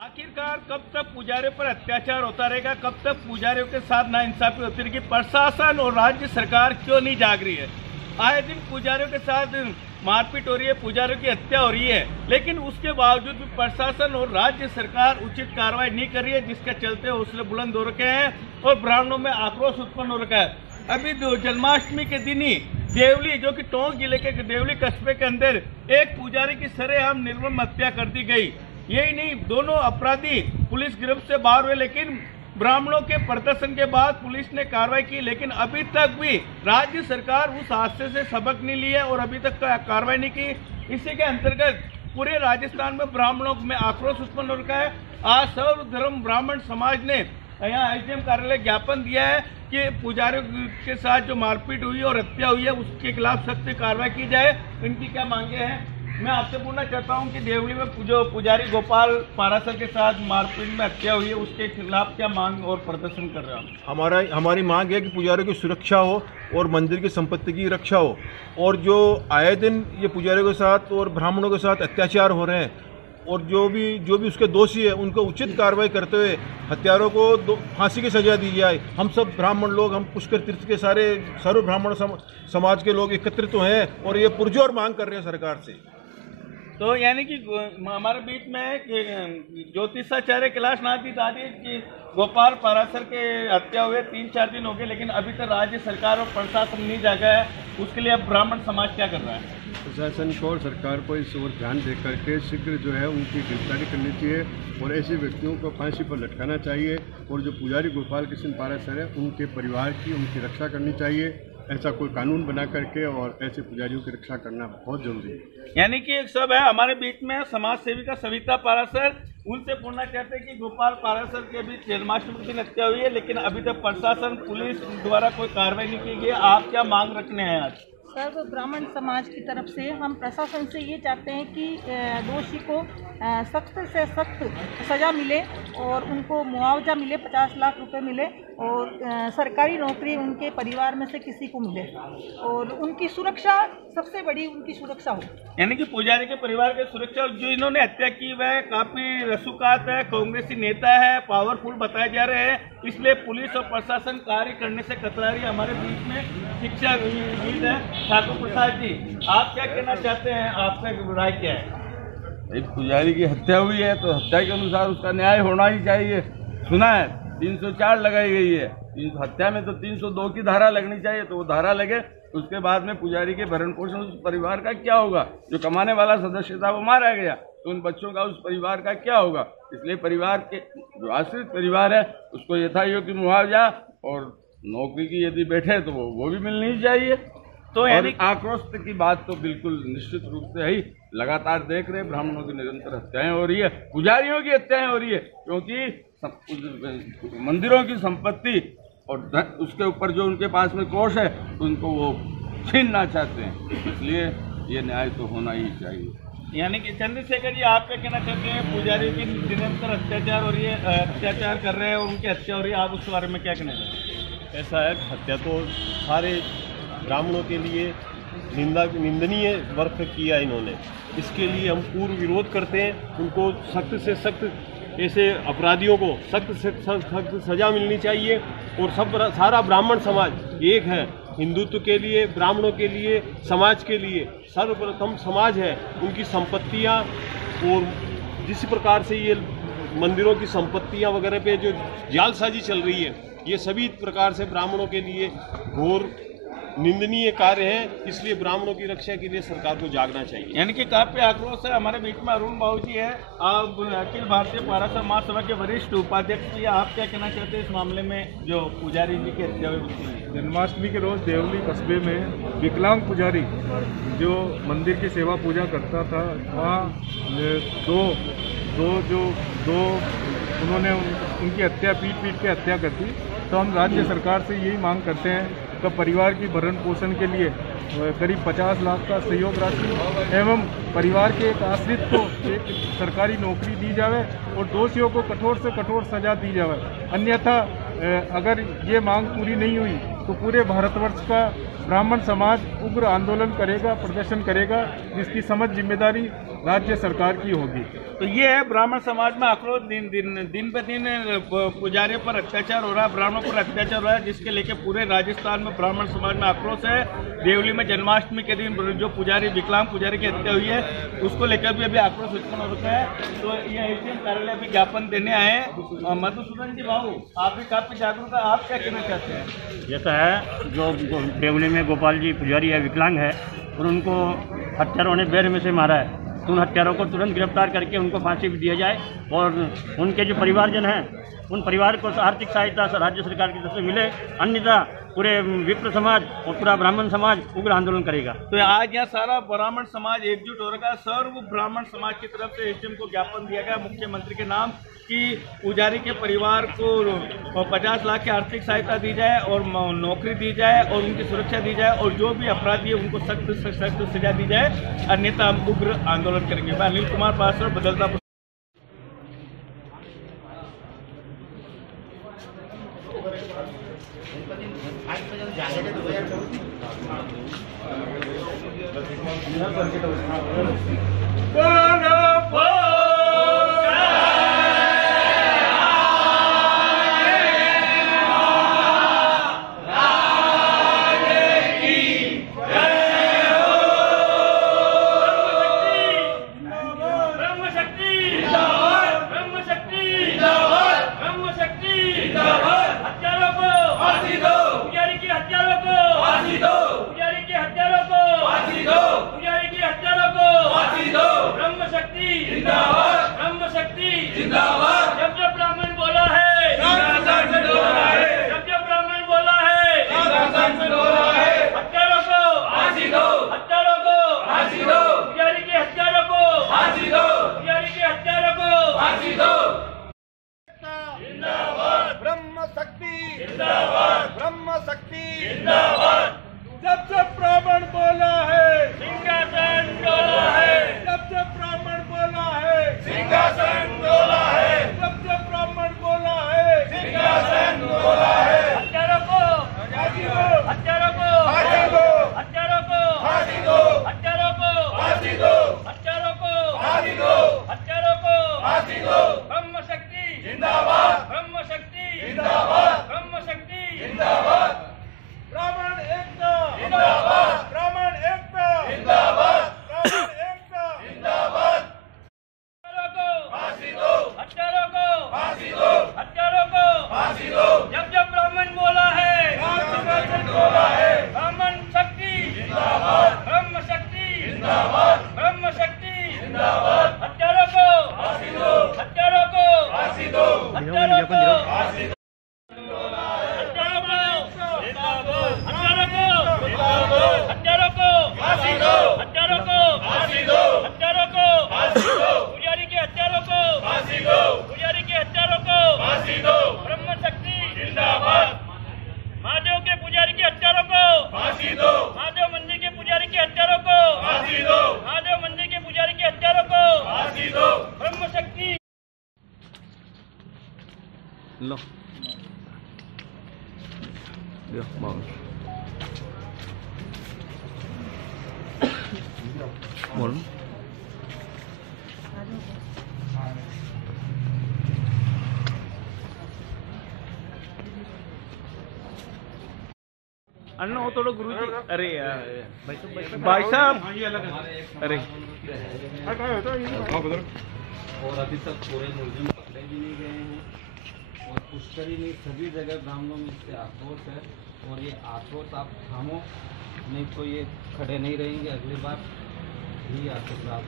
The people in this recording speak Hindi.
आखिरकार कब तक पुजारियों पर अत्याचार होता रहेगा, कब तक पुजारियों के साथ नाइंसाफी होती रहेगी? प्रशासन और राज्य सरकार क्यों नहीं जाग रही है? आए दिन पुजारियों के साथ मारपीट हो रही है, पुजारियों की हत्या हो रही है, लेकिन उसके बावजूद भी प्रशासन और राज्य सरकार उचित कार्रवाई नहीं कर रही है, जिसके चलते हौसले बुलंद हो रखे हैं और ब्राह्मणों में आक्रोश उत्पन्न हो रखा है। अभी जन्माष्टमी के दिन ही देवली, जो कि टोंक जिले के देवली कस्बे के अंदर एक पुजारी की सरेआम निर्मम हत्या कर दी गई। यही नहीं, दोनों अपराधी पुलिस गिरफ्त से बाहर हुए, लेकिन ब्राह्मणों के प्रदर्शन के बाद पुलिस ने कार्रवाई की, लेकिन अभी तक भी राज्य सरकार उस हादसे से सबक नहीं ली है और अभी तक कार्रवाई नहीं की। इसी के अंतर्गत पूरे राजस्थान में ब्राह्मणों में आक्रोश उत्पन्न हो रखा है। आज सर्वधर्म ब्राह्मण समाज ने यहाँ एसडीएम कार्यालय ज्ञापन दिया है कि पुजारियों के साथ जो मारपीट हुई और हत्या हुई है उसके खिलाफ सख्त कार्रवाई की जाए। इनकी क्या मांगे हैं, मैं आपसे पूछना चाहता हूं कि देवली में जो पुजारी गोपाल पारासर के साथ मारपीट में हत्या हुई है उसके खिलाफ क्या मांग और प्रदर्शन कर रहे हैं? हमारी मांग है कि पुजारियों की सुरक्षा हो और मंदिर की संपत्ति की रक्षा हो, और जो आए दिन ये पुजारियों के साथ और ब्राह्मणों के साथ अत्याचार हो रहे हैं और जो भी उसके दोषी है उनको उचित कार्रवाई करते हुए हत्यारों को फांसी की सजा दी जाए। हम सब ब्राह्मण लोग, हम पुष्कर तीर्थ के सारे सर्व ब्राह्मण समाज के लोग एकत्रित हैं और ये पुरजोर मांग कर रहे हैं सरकार से। तो यानी कि हमारे बीच में ज्योतिषाचार्य कैलाशनाथ जी दादी कि गोपाल पारासर के हत्या हुए 3-4 दिन हो गए, लेकिन अभी तक राज्य सरकार और प्रशासन नहीं जागा है, उसके लिए अब ब्राह्मण समाज क्या कर रहा है? प्रशासन को और सरकार को इस ओर ध्यान दे करके शीघ्र जो है उनकी गिरफ्तारी करनी चाहिए और ऐसे व्यक्तियों को फांसी पर लटकाना चाहिए, और जो पुजारी गोपाल कृष्ण पारासर है उनके परिवार की उनकी रक्षा करनी चाहिए। ऐसा कोई कानून बना करके और ऐसे पुजारियों की रक्षा करना बहुत जरूरी है। यानी कि एक सब है हमारे बीच में समाज सेविका सविता पारासर, उनसे पूछना चाहते हैं कि गोपाल पारासर के भी जन्माष्टमी के दिन हत्या हुई है, लेकिन अभी तक प्रशासन पुलिस द्वारा कोई कार्रवाई नहीं की गई। आप क्या मांग रखने हैं आज? सर्व ब्राह्मण समाज की तरफ से हम प्रशासन से ये चाहते हैं कि दोषी को सख्त से सख्त सज़ा मिले और उनको मुआवजा मिले, 50 लाख रुपए मिले, और सरकारी नौकरी उनके परिवार में से किसी को मिले, और उनकी सुरक्षा सबसे बड़ी उनकी सुरक्षा हो। यानी कि पुजारी के परिवार की सुरक्षा। जो इन्होंने हत्या की वह काफी रसूखात है, कांग्रेसी नेता है, पावरफुल बताए जा रहे हैं, इसलिए पुलिस और प्रशासन कार्य करने से कतरा रही है। हमारे बीच में शिक्षा विद है ठाकुर प्रसाद जी, आप क्या कहना चाहते हैं, आपका राय क्या है? एक पुजारी की हत्या हुई है तो हत्या के अनुसार उसका न्याय होना ही चाहिए। सुना है 304 लगाई गई है, हत्या में तो 302 की धारा लगनी चाहिए, तो वो धारा लगे। उसके बाद में पुजारी के भरण पोषण उस परिवार का क्या होगा? जो कमाने वाला सदस्य था वो मारा गया, तो उन बच्चों का उस परिवार का क्या होगा? इसलिए परिवार के जो आश्रित परिवार है उसको यथायोग्य मुआवजा और नौकरी की यदि बैठे तो वो भी मिलनी चाहिए। तो यानी आक्रोश की बात तो बिल्कुल निश्चित रूप से है ही। लगातार देख रहे ब्राह्मणों की निरंतर हत्याएं हो रही है, पुजारियों की हत्याएं हो रही है, क्योंकि मंदिरों की संपत्ति और उसके ऊपर जो उनके पास में कोष है उनको वो छीनना चाहते हैं, इसलिए ये न्याय तो होना ही चाहिए। यानी कि चंद्रशेखर जी, आप क्या कहना चाहते हैं? पुजारियों की निरंतर अत्याचार हो रही है, अत्याचार कर रहे हैं और उनकी हत्या हो रही है, आप उस बारे में क्या कहना चाहते हैं? ऐसा है, हत्या तो सारे ब्राह्मणों के लिए निंदनीय वर्क किया इन्होंने, इसके लिए हम पूर्ण विरोध करते हैं। उनको सख्त से सख्त ऐसे अपराधियों को सख्त से सख्त सजा मिलनी चाहिए, और सारा ब्राह्मण समाज एक है, हिंदुत्व के लिए, ब्राह्मणों के लिए, समाज के लिए सर्वप्रथम समाज है। उनकी संपत्तियां और जिस प्रकार से ये मंदिरों की संपत्तियां वगैरह पे जो जालसाजी चल रही है, ये सभी प्रकार से ब्राह्मणों के लिए घोर निंदनीय कार्य है, इसलिए ब्राह्मणों की रक्षा के लिए सरकार को जागना चाहिए। यानी कि काफी आक्रोश है। हमारे बीच में अरुण बाबू जी है, आप अखिल भारतीय पारासर महासभा के वरिष्ठ उपाध्यक्ष जी, आप क्या कहना चाहते हैं इस मामले में जो पुजारी जी की हत्या हुई? जन्माष्टमी के रोज देवली कस्बे में विकलांग पुजारी जो मंदिर की सेवा पूजा करता था, वहाँ दो उन्होंने उनकी हत्या पीट के हत्या कर दी। तो हम राज्य सरकार से यही मांग करते हैं कि परिवार की भरण पोषण के लिए करीब 50 लाख का सहयोग राशि एवं परिवार के एक आश्रित को एक सरकारी नौकरी दी जाए और दोषियों को कठोर से कठोर सजा दी जाए। अन्यथा अगर ये मांग पूरी नहीं हुई तो पूरे भारतवर्ष का ब्राह्मण समाज उग्र आंदोलन करेगा, प्रदर्शन करेगा, जिसकी समझ जिम्मेदारी राज्य सरकार की होगी। तो ये है ब्राह्मण समाज में आक्रोश। दिन ब दिन पुजारियों पर अत्याचार हो रहा है, ब्राह्मणों पर अत्याचार हो रहा है, जिसके लेके पूरे राजस्थान में ब्राह्मण समाज में आक्रोश है। देवली में जन्माष्टमी के दिन जो पुजारी विकलांग पुजारी की हत्या हुई है, उसको लेकर भी अभी आक्रोश उत्पन्न हो रखा है। तो ये एसडीएम कार्यालय भी ज्ञापन देने आए हैं। मधुसूदन जी बाबू, आप भी काफी जागरूक है, आप क्या कहना चाहते हैं? जैसा है जो देवली में गोपाल जी पुजारी है, विकलांग है, और उनको हत्यारों ने बैर में से मारा है, तो उन हत्यारों को तुरंत गिरफ्तार करके उनको फांसी भी दिया जाए, और उनके जो परिवारजन हैं उन परिवार को आर्थिक सहायता राज्य सरकार की तरफ से मिले, अन्यथा पूरे विप्र समाज और पूरा ब्राह्मण समाज उग्र आंदोलन करेगा। तो आज यहाँ सारा ब्राह्मण समाज एकजुट हो रखा है। सर्व ब्राह्मण समाज की तरफ से एसडीएम को ज्ञापन दिया गया मुख्यमंत्री के नाम कि पुजारी के परिवार को 50 लाख की आर्थिक सहायता दी जाए और नौकरी दी जाए और उनकी सुरक्षा दी जाए, और जो भी अपराधी है उनको सख्त से सख्त सजा दी जाए, अन्यथा हम उग्र आंदोलन करेंगे। मैं अनिल कुमार पासवान, बदलता लो बोल अन्ना वो थोड़ा गुरु जी, अरे यार भाई साहब, अरे और अभी तक पूरे मुलजिम पकड़े भी नहीं गए हैं, और पुष्करी में सभी जगह ब्राह्मणों में इससे आक्रोश है, और ये आक्रोश आप थामो, नहीं तो ये खड़े नहीं रहेंगे, अगली बार भी आक्रोश आप